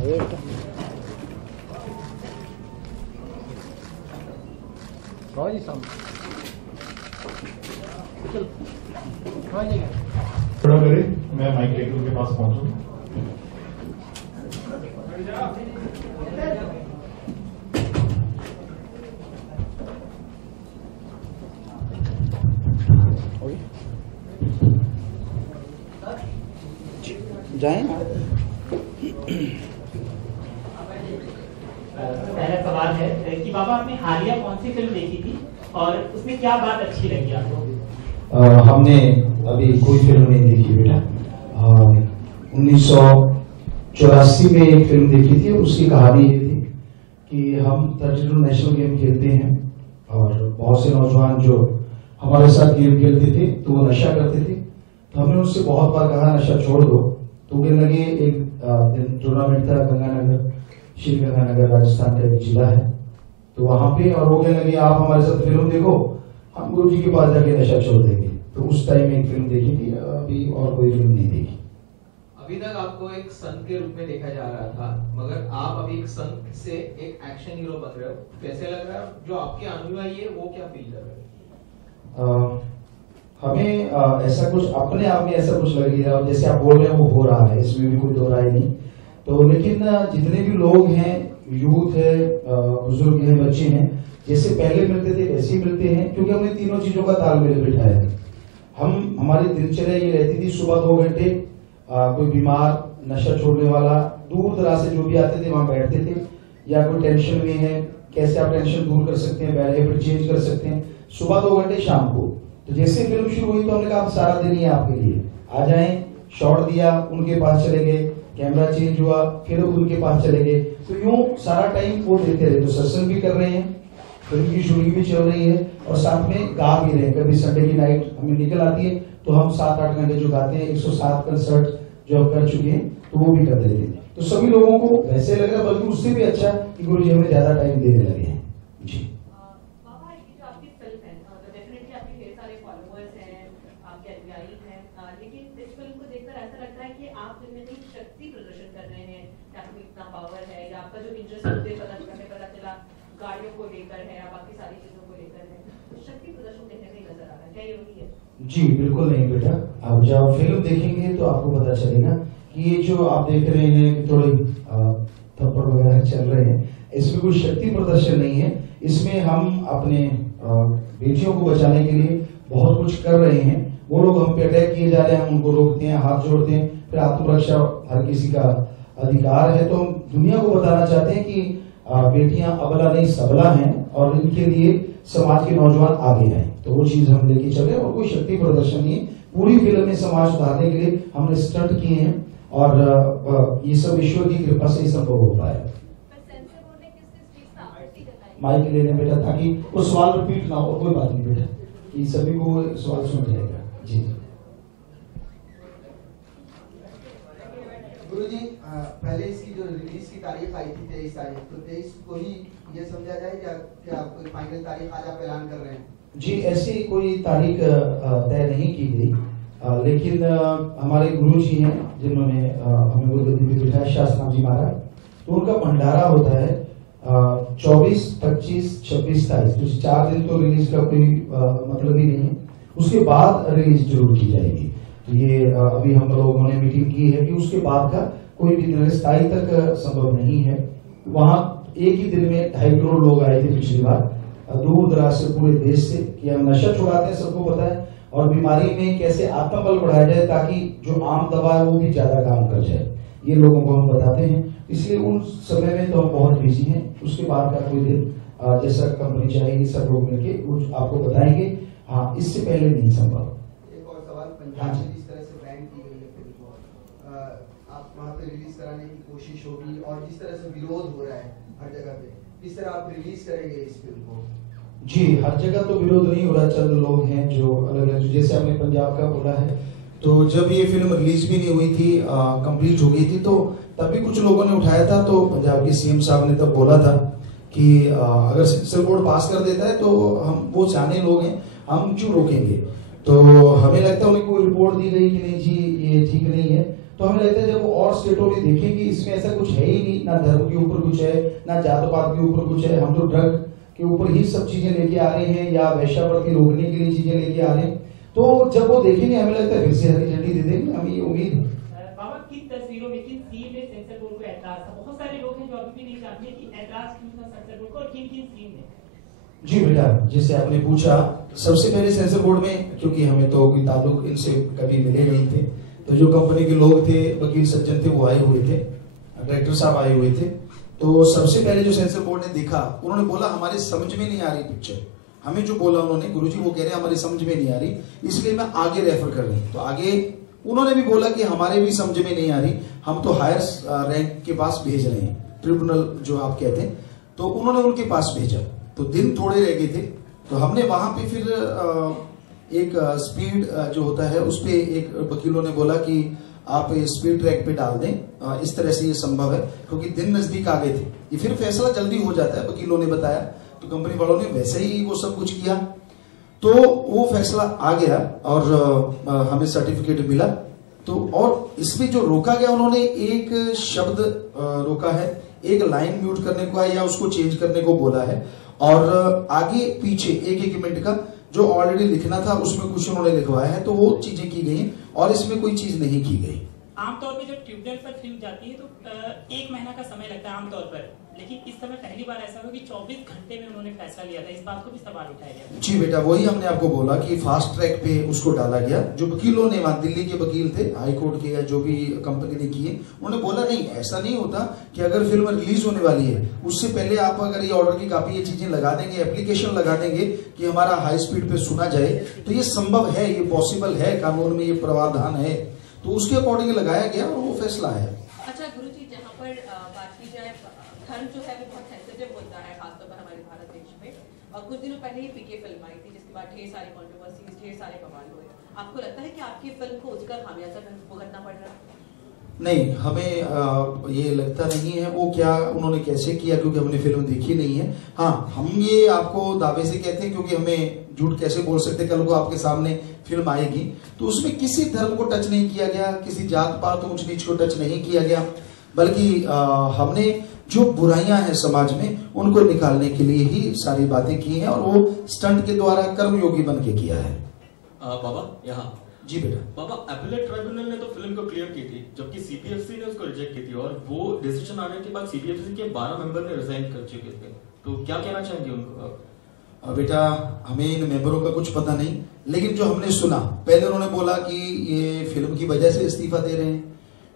थोड़ा करे मैं माइक लेकर उनके पास पहुंचूं। जाएं। पहला सवाल है कि बाबा आपने हालिया कौन सी फिल्म देखी थी और उसमें क्या बात अच्छी लगी आपको? हमने अभी कोई फिल्म नहीं देखी बेटा। 1984 में एक फिल्म देखी थी और उसकी कहानी ये थी कि हम 32 नेशनल गेम खेलते हैं और बहुत से नौजवान जो हमारे साथ गेम खेलते थे तो वो नशा करते थे, तो हमने उससे बहुत बार कहा नशा छोड़ दो, तो कहने लगे एक दिन टूर्नामेंट था गंगानगर, श्री गंगानगर राजस्थान का एक जिला है, तो वहां पे और वो कहने लगे आप हमारे साथ फिल्म देखो, हम गुरु जी के पास जाके नशा छोड़ देंगे। तो उस टाइम एक फिल्म देखी थी, अभी और कोई फिल्म नहीं देखी। अभी तक आपको एक संत के रूप में देखा जा रहा था, मगर आप अभी एक संत से एक एक्शन हीरो बन रहे हो, कैसे लग रहा है? जो आपके अनुयायी है वो क्या फील कर रहे हैं? हमें ऐसा कुछ अपने आप में ऐसा कुछ लग नहीं रहा, जैसे आप बोल रहे हैं वो हो रहा है, इसमें भी कोई दो राय नहीं। तो लेकिन जितने भी लोग हैं, यूथ है, बुजुर्ग हैं, बच्चे हैं, जैसे पहले मिलते थे वैसे ही मिलते हैं, क्योंकि हमने तीनों चीजों का तालमेल बिठाया है। हमारी दिनचर्या ये रहती थी, सुबह 2 घंटे कोई बीमार, नशा छोड़ने वाला, दूर दराज से जो भी आते थे वहां बैठते थे, या कोई टेंशन में है, कैसे आप टेंशन दूर कर सकते हैं, बैड हैबिट चेंज कर सकते हैं, सुबह 2 घंटे शाम को। तो जैसे फिल्म शुरू हुई तो हमने कहा सारा दिन ही आपके लिए आ जाएं, शॉट दिया, उनके पास चले गए, कैमरा चेंज हुआ, फिर उनके पास चले गए, तो यूं सारा टाइम वो देते रहे। तो सत्संग भी कर रहे हैं, फिल्म की शूटिंग भी चल रही है और साथ में गा भी रहे हैं। कभी संडे की नाइट हमें निकल आती है तो हम 7-8 घंटे जो गाते हैं, 107 कंसर्ट जो हम कर चुके हैं, तो वो भी कर देते हैं। तो सभी लोगों को वैसे लग रहा, बल्कि उससे भी अच्छा कि गुरु जी हमें ज्यादा टाइम देने लगे हैं। जी जी बिल्कुल नहीं बेटा, आप जब फिल्म देखेंगे तो आपको पता चलेगा कि ये जो आप देख रहे हैं कि थोड़े थप्पड़ वगैरह चल रहे हैं, इसमें कोई शक्ति प्रदर्शन नहीं है। इसमें हम अपने बेटियों को बचाने के लिए बहुत कुछ कर रहे हैं। वो लोग हम पे अटैक किए जा रहे हैं, हम उनको रोकते हैं, हाथ जोड़ते हैं, फिर आत्मरक्षा हर किसी का अधिकार है। तो हम दुनिया को बताना चाहते हैं कि बेटियां अबला नहीं सबला हैं और इनके लिए समाज के नौजवान आगे आए। तो वो चीज हम लेके चले और कोई शक्ति प्रदर्शन नहीं है। पूरी फिल्म में समाज सुधारने के लिए हमने स्टंट किए हैं और ये सब ईश्वर की कृपा से ही संभव हो पाया। माइक लेने बेटा, ताकि वो सवाल रिपीट ना हो। कोई बात नहीं बेटा, कि सभी को सवाल सुन जाएगा। जी गुरुजी, पहले इसकी जो रिलीज की तारीख आई थी 23 तारीख, तो 23 को ही ये समझा जाए क्या आप कोई फाइनल तारीख आज आप ऐलान कर रहे हैं? जी ऐसी कोई तारीख तय नहीं की गई, लेकिन हमारे गुरु जी हैं जिन्होंने हमें गुरुगद्दी पे बिठाया, शास्त्राम जी महाराज, तो उनका भंडारा होता है 24, 25, 26 तारीख, तो 4 दिन तो रिलीज का कोई मतलब ही नहीं है। उसके बाद रिलीज जरूर की जाएगी। तो ये अभी हम लोगों ने मीटिंग की है कि उसके बाद का कोई भी 27 तक संभव नहीं है। वहां एक ही दिन में 2.5 करोड़ लोग आए थे पिछली बार, दूर दराज से, पूरे देश से, कि हम नशा छुड़ाते हैं, सबको पता है, और बीमारी में कैसे आत्मबल बढ़ाया जाए ताकि जो आम दवा है वो भी ज्यादा काम कर जाए, ये लोगों को हम बताते हैं। इसलिए उन समय में तो हम बहुत बिजी हैं। उसके बाद का कोई दिन जैसा कंपनी चाहेगी सब लोग मिलकर आपको बताएंगे। हाँ, इससे पहले नहीं संभव। एक और सवाल, पंजाब में जिस तरह से बैन की गई है फिल्म को, आप वहाँ पे रिलीज कराने की कोशिश होगी और जिस तरह से विरोध हो रहा है हर जगह पे, किस तरह आप रिलीज करेंगे इस फिल्म को? जी हर जगह तो विरोध नहीं हो रहा, चंद लोग हैं जो अलग अलग, जैसे आपने पंजाब का बोला है, तो जब ये फिल्म रिलीज भी नहीं हुई थी, कंप्लीट हो गई थी, तो तब भी कुछ लोगों ने उठाया था। तो पंजाब के सीएम साहब ने तब बोला था कि अगर सेंसर बोर्ड पास कर देता है तो हम, वो जाने लोग हैं, हम क्यों रोकेंगे। तो हमें लगता है उन्हें कोई रिपोर्ट दी गई कि नहीं जी ये ठीक नहीं है, तो हमें लगता है जब वो और स्टेटों में देखेंगे इसमें ऐसा कुछ है ही नहीं, ना धर्म के ऊपर कुछ है, ना जात पात के ऊपर कुछ है, हम तो ड्रग के ऊपर ही सब चीजें लेके आ रहे हैं या वेश्यावृत्ति रोकने के लिए चीजें लेके आ रहे हैं। तो जब वो देखेंगे हमें लगता है फिर से हरी झंडी दे देंगे, हमें ये उम्मीद है। बाबा किन तस्वीरों में किन सीन में सेंसर बोर्ड को ऐतराज था? बहुत सारे लोग हैं जो अभी भी नहीं जानते कि ऐतराज क्यों था सेंसर बोर्ड को और किन किन सीन में। जी बेटा, जैसे आपने पूछा, सबसे पहले सेंसर बोर्ड में, क्योंकि हमें तो कोई ताल्लुक इनसे कभी मिले नहीं थे, तो जो कंपनी के लोग थे, वकील सज्जन थे, वो आए हुए थे, डायरेक्टर साहब आए हुए थे। तो सबसे पहले जो सेंसर बोर्ड ने देखा, उन्होंने बोला हमारे समझ में नहीं आ रही पिक्चर। हमें जो बोला उन्होंने, गुरुजी वो कह रहे हैं हमारी समझ में नहीं आ रही, इसलिए मैं आगे रेफर कर रही हूँ। तो आगे उन्होंने भी बोला कि हमारे भी समझ में नहीं आ रही, हम तो हायर रैंक के पास भेज रहे हैं, ट्रिब्यूनल जो आप कहते हैं, तो उन्होंने उनके पास भेजा। तो दिन थोड़े रह गए थे, तो हमने वहां पे फिर एक स्पीड जो होता है उस पे एक वकीलों ने बोला कि आप स्पीड ट्रैक पे डाल दें, इस तरह से ये संभव है, क्योंकि दिन नजदीक आ गए थे। ये फिर फैसला जल्दी हो जाता है, वकीलों ने बताया, तो कंपनी वालों ने वैसे ही वो सब कुछ किया, तो वो फैसला आ गया और हमें सर्टिफिकेट मिला। तो और इसमें जो रोका गया, उन्होंने एक शब्द रोका है, एक लाइन म्यूट करने को है या उसको चेंज करने को बोला है, और आगे पीछे एक एक मिनट का जो ऑलरेडी लिखना था उसमें कुछ उन्होंने लिखवाया है, तो वो चीजें की गई और इसमें कोई चीज नहीं की गई। आमतौर पे जब ट्यूबवेल पर फिल्म जाती है तो 1 महीना का समय लगता है आमतौर पर, लेकिन इस समय पहली बार ऐसा हुआ कि 24 घंटे में उन्होंने फैसला लिया था। इस बात को भी सवाल उठाया गया। जी बेटा, वही हमने आपको बोला कि फास्ट ट्रैक पे उसको डाला गया। जो वकीलों ने, वहां दिल्ली के वकील थे, हाई कोर्ट के या जो भी कंपनी ने किए, उन्होंने बोला नहीं, ऐसा नहीं होता कि अगर फिल्म रिलीज होने वाली है उससे पहले आप अगर ये ऑर्डर की कॉपी, ये चीजें लगा देंगे, एप्लीकेशन लगा देंगे कि हमारा हाई स्पीड पे सुना जाए, तो ये संभव है, ये पॉसिबल है, कानून में ये प्रावधान है, तो उसके अकॉर्डिंग लगाया गया और वो फैसला है। अच्छा गुरुजी, जहाँ पर बात की जाए, धर्म जो है वो बहुत सेंसिटिव होता है खासतौर पर हमारे भारत देश में, और कुछ दिनों पहले ही पीके फिल्म आई थी जिसके बाद ढेर सारी कंट्रोवर्सीज, ढेर सारे बवाल हुए। आपको लगता है कि आपकी फिल्म को उसका खामियाजा भुगतना पड़ रहा है? नहीं, हमें ये लगता नहीं है। वो क्या उन्होंने कैसे किया, क्योंकि हमने फिल्म देखी नहीं है। हाँ, हम ये आपको दावे से कहते हैं, क्योंकि हमें झूठ कैसे बोल सकते, कल को आपके सामने फिल्म आएगी तो उसमें किसी धर्म को टच नहीं किया गया, किसी जात पात ऊंच नीच को टच नहीं किया गया, बल्कि हमने जो बुराइयां हैं समाज में उनको निकालने के लिए ही सारी बातें की हैं, और वो स्टंट के द्वारा कर्मयोगी बन के किया है। बाबा यहाँ। जी बेटा। बाबा, अपीलेट ट्राइब्यूनल ने तो फिल्म को क्लियर की थी, जबकि सीबीएफसी ने उसको रिजेक्ट की थी, और वो डिसीजन आने के बाद सीबीएफसी के 12 मेंबर ने रिजाइन कर चुके थे। तो क्या कहना चाहेंगे उनको? बेटा, हमें इन मेंबरों का कुछ पता नहीं, लेकिन जो हमने सुना, पहले उन्होंने बोला कि ये फिल्म की वजह से इस्तीफा दे रहे हैं,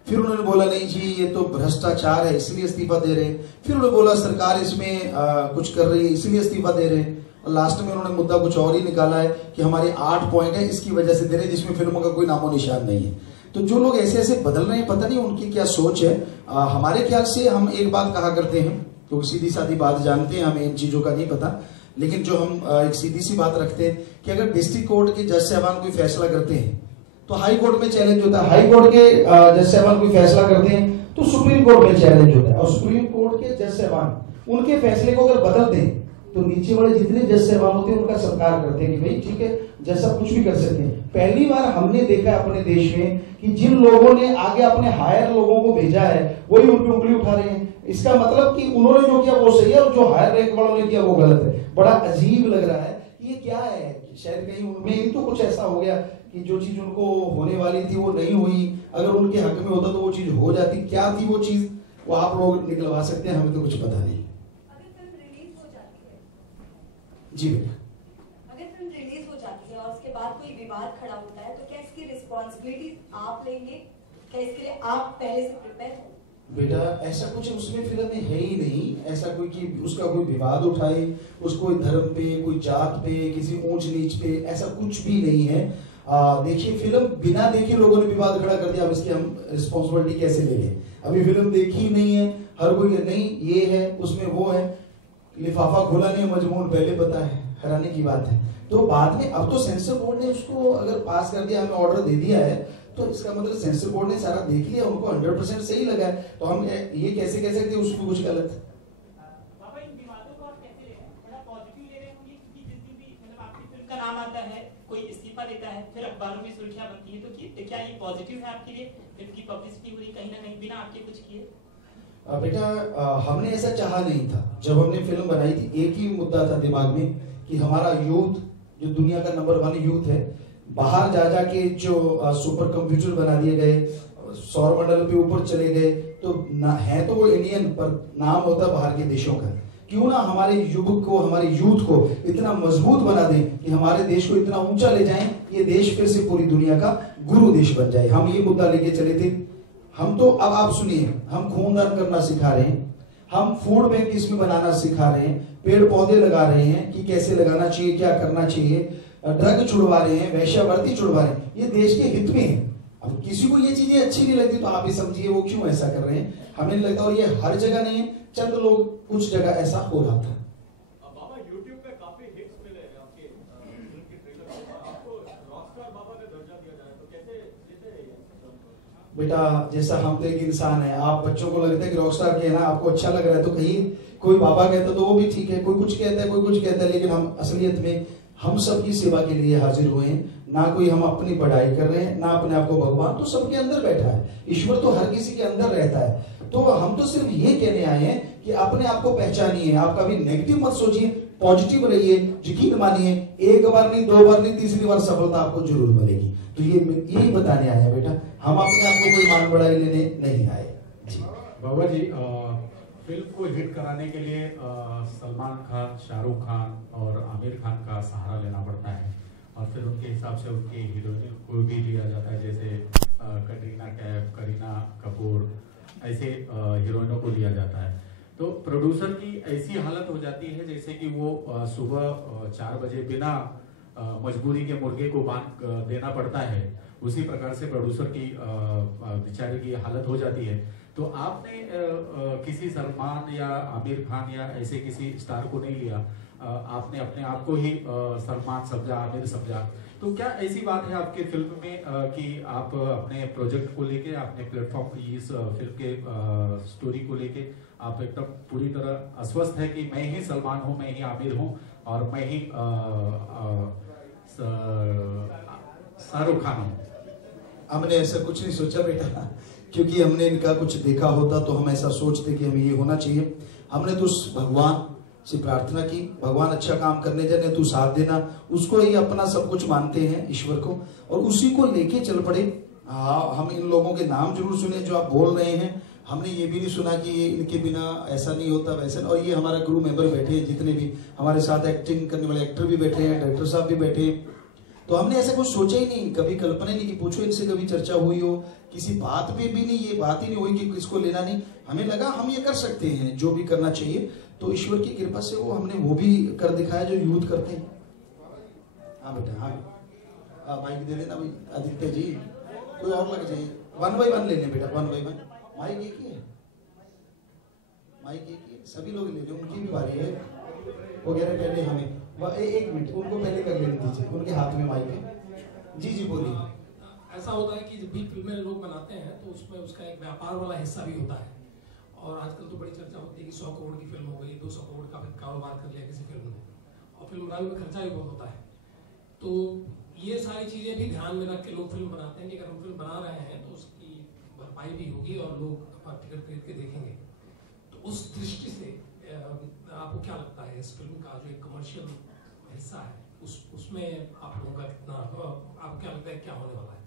फिर उन्होंने बोला नहीं जी ये तो भ्रष्टाचार है इसलिए इस्तीफा दे रहे हैं, फिर उन्होंने बोला सरकार इसमें कुछ कर रही है इसलिए इस्तीफा दे रहे हैं, और लास्ट में उन्होंने मुद्दा कुछ और ही निकाला है कि हमारे 8 पॉइंट है इसकी वजह से दे रहे हैं, जिसमें फिल्मों का कोई नामो निशान नहीं है। तो जो लोग ऐसे ऐसे बदल रहे हैं, पता नहीं उनकी क्या सोच है। हमारे ख्याल से हम एक बात कहा करते हैं, तो सीधी सादी बात जानते हैं, हमें इन चीजों का नहीं पता, लेकिन जो हम एक सीधी सी बात रखते हैं कि अगर डिस्ट्रिक्ट कोर्ट के जज साहबान कोई फैसला करते हैं तो हाई कोर्ट में चैलेंज होता है, हाई कोर्ट के जज साहबान कोई फैसला करते हैं तो सुप्रीम कोर्ट में चैलेंज होता है, और सुप्रीम कोर्ट के जज साहबान उनके फैसले को अगर बदल दें तो नीचे वाले जितने जज साहबान होते हैं उनका सत्कार करते हैं कि भाई ठीक है, जैसा कुछ भी कर सकते हैं। पहली बार हमने देखा अपने देश में कि जिन लोगों ने आगे अपने हायर लोगों को भेजा है वही उन पे उंगली उठा रहे हैं। इसका मतलब कि उन्होंने जो किया वो सही है और जो हायर रैंक वालों ने किया वो गलत है। बड़ा अजीब लग रहा है, ये क्या है, शायद कहीं उनमें ही तो कुछ ऐसा हो गया कि जो चीज उनको होने वाली थी वो नहीं हुई, अगर उनके हक में होता तो वो चीज हो जाती। क्या थी वो चीज, वो आप लोग निकलवा सकते हैं, हमें तो कुछ पता नहीं। जी बेटा, अगर फिल्म रिलीज हो जाती है और उसके बाद कोई विवाद खड़ा होता है तो क्या इसकी रिस्पॉन्सिबिलिटी आप लेंगे? क्या इसके लिए आप पहले से प्रिपेयर हो? बेटा, ऐसा कुछ उसमें फिल्म में है ही नहीं, ऐसा कोई कि उसका कोई विवाद उठाए, उसको धर्म पे, कोई जात पे, किसी ऊंच नीच पे, ऐसा कुछ भी नहीं है। देखिए, फिल्म बिना देखे लोगों ने विवाद खड़ा कर दिया, अब इसकी हम रिस्पॉन्सिबिलिटी कैसे ले लें? अभी फिल्म देखी नहीं है, हर कोई नहीं ये है उसमें वो है, लिफाफा खोला नहीं, मजमून पहले पता है, हैरानी की बात है। तो बाद में अब तो सेंसर बोर्ड ने उसको अगर पास कर दिया, हमें ऑर्डर दे दिया है, तो इसका मतलब सेंसर बोर्ड ने सारा देख लिया, उनको 100% सही लगा है, तो हम ये कैसे कह सकते हैं उसमें कुछ गलत। बाबा, इन विवादों को आप कैसे ले रहे हैं? बड़ा पॉजिटिव ले रहे होंगे, क्योंकि जिस दिन भी मतलब आपकी फिल्म का नाम आता है, कोई इस्तीफा देता है, फिर अखबारों में सुर्खियां बनती है, तो क्या ये पॉजिटिव है आपके लिए? फिल्म की पब्लिसिटी हुई कहीं ना कहीं बिना आपके कुछ किए? बेटा हमने ऐसा चाहा नहीं था। जब हमने फिल्म बनाई थी एक ही मुद्दा था दिमाग में कि हमारा यूथ जो दुनिया का नंबर 1 यूथ है, बाहर जा जाके जो सुपर कंप्यूटर बना दिए गए, सौर मंडल पे ऊपर चले गए, तो है तो वो इंडियन पर नाम होता बाहर के देशों का। क्यों ना हमारे युवक को, हमारे यूथ को इतना मजबूत बना दें कि हमारे देश को इतना ऊंचा ले जाएं, ये देश फिर से पूरी दुनिया का गुरु देश बन जाए। हम ये मुद्दा लेके चले थे। हम तो अब आप सुनिए, हम खूनदान करना सिखा रहे हैं, हम फूड बैंक इसमें बनाना सिखा रहे हैं, पेड़ पौधे लगा रहे हैं कि कैसे लगाना चाहिए, क्या करना चाहिए, ड्रग छुड़वा रहे हैं, वेश्यावृत्ति छुड़वा रहे हैं। ये देश के हित में है। अब किसी को ये चीजें अच्छी नहीं लगती तो आप ही समझिए वो क्यों ऐसा कर रहे हैं, हमें नहीं लगता। और ये हर जगह नहीं है, चंद लोग कुछ जगह ऐसा हो रहा था। बाबा YouTube पे काफी हिट्स मिले हैं आपके फिल्म के ट्रेलर के बाद, आपको रॉकस्टार बाबा का दर्जा दिया जाए तो कैसे लेते हैं ये? बेटा जैसा हम तो एक इंसान है, आप बच्चों को लगता है कि रॉकस्टार के है ना, आपको अच्छा लग रहा है तो कहीं कोई बाबा कहता तो वो भी ठीक है, कोई कुछ कहता है, कोई कुछ कहता है, लेकिन हम असलियत में हम सबकी सेवा के लिए हाजिर हुए हैं। ना कोई हम अपनी बढ़ाई कर रहे हैं, ना अपने आप को भगवान, तो सबके अंदर बैठा है, ईश्वर तो हर किसी के अंदर रहता है। तो हम तो सिर्फ ये कहने आए हैं कि अपने आप को पहचानिए, आप कभी नेगेटिव मत सोचिए, पॉजिटिव रहिए, यकीन मानिए, एक बार नहीं, 2 बार नहीं, तीसरी बार सफलता आपको जरूर मिलेगी। तो यही बताने आए हैं बेटा, हम अपने आप को कोई मान बढ़ाई लेने नहीं आए जी। बाबा जी, फिल्म को हिट कराने के लिए सलमान खान, शाहरुख खान और आमिर खान का सहारा लेना पड़ता है, और फिर उनके हिसाब से उनकी हीरोइन को भी लिया जाता है, जैसे कटरीना कैफ, करीना कपूर, ऐसे हीरोइनों को लिया जाता है। तो प्रोड्यूसर की ऐसी हालत हो जाती है जैसे कि वो सुबह 4 बजे बिना मजबूरी के मुर्गे को बांध देना पड़ता है, उसी प्रकार से प्रोड्यूसर की बेचारे की हालत हो जाती है। तो आपने किसी सलमान या आमिर खान या ऐसे किसी स्टार को नहीं लिया, आपने अपने आप को ही सलमान समझा, आमिर समझा। तो क्या ऐसी बात है आपके फिल्म में कि आप अपने प्रोजेक्ट को लेके, अपने प्लेटफॉर्म इस फिल्म के स्टोरी को लेके आप एकदम पूरी तरह आश्वस्त है कि मैं ही सलमान हूँ, मैं ही आमिर हूँ और मैं ही शाहरुख खान हूँ? हमने ऐसा कुछ नहीं सोचा बेटा, क्योंकि हमने इनका कुछ देखा होता तो हम ऐसा सोचते कि हमें ये होना चाहिए। हमने तो भगवान से प्रार्थना की, भगवान अच्छा काम करने जाने तू साथ देना, उसको ही अपना सब कुछ मानते हैं, ईश्वर को, और उसी को लेके चल पड़े। हम इन लोगों के नाम जरूर सुने जो आप बोल रहे हैं, हमने ये भी नहीं सुना कि ये इनके बिना ऐसा नहीं होता वैसा। और ये हमारा क्रू मेंबर बैठे हैं, जितने भी हमारे साथ एक्टिंग करने वाले एक्टर भी बैठे हैं, डायरेक्टर साहब भी बैठे हैं, तो हमने ऐसा कुछ सोचा ही नहीं, कभी कल्पना ही नहीं कि पूछो इनसे कभी चर्चा हुई हो, किसी बात पे भी नहीं, ये बात ही नहीं हुई कि किसको लेना नहीं। हमें लगा हम ये कर सकते हैं जो भी करना चाहिए, तो ईश्वर की कृपा से हमने वो भी कर दिखाया जो यूथ करते हैं। हाँ बेटा, हाँ माइक दे देना भाई आदित्य जी, कोई और लग जाइए, 1 बाय 1 लेने बेटा, 1 बाय 1। माइक एक ही है, माइक एक ही है, सभी लोग ले लें, उनकी भी बारी है। वो कह रहे पहले हमें 1 मिनट उनको पहले कर लेने दीजिए, उनके हाथ में माइक है। जी जी बोलिए। ऐसा होता है कि जब भी फिल्में लोग बनाते हैं तो उसमें उसका एक व्यापार वाला हिस्सा भी होता है, और आजकल तो बड़ी चर्चा होती है कि 100 करोड़ की फिल्म हो गई, 200 करोड़ का कारोबार कर लिया किसी फिल्म ने, और फिल्म बनाने में खर्चा भी बहुत होता है। तो ये सारी चीज़ें भी ध्यान में रख के लोग फिल्म बनाते हैं कि अगर हम फिल्म बना रहे हैं तो उसकी भरपाई भी होगी और लोग अपना टिकट खरीद के देखेंगे। तो उस दृष्टि से आपको क्या लगता है इस फिल्म का जो एक कमर्शियल हिस्सा है उसमें आप लोगों का कितना, आपको क्या लगता है क्या होने वाला है?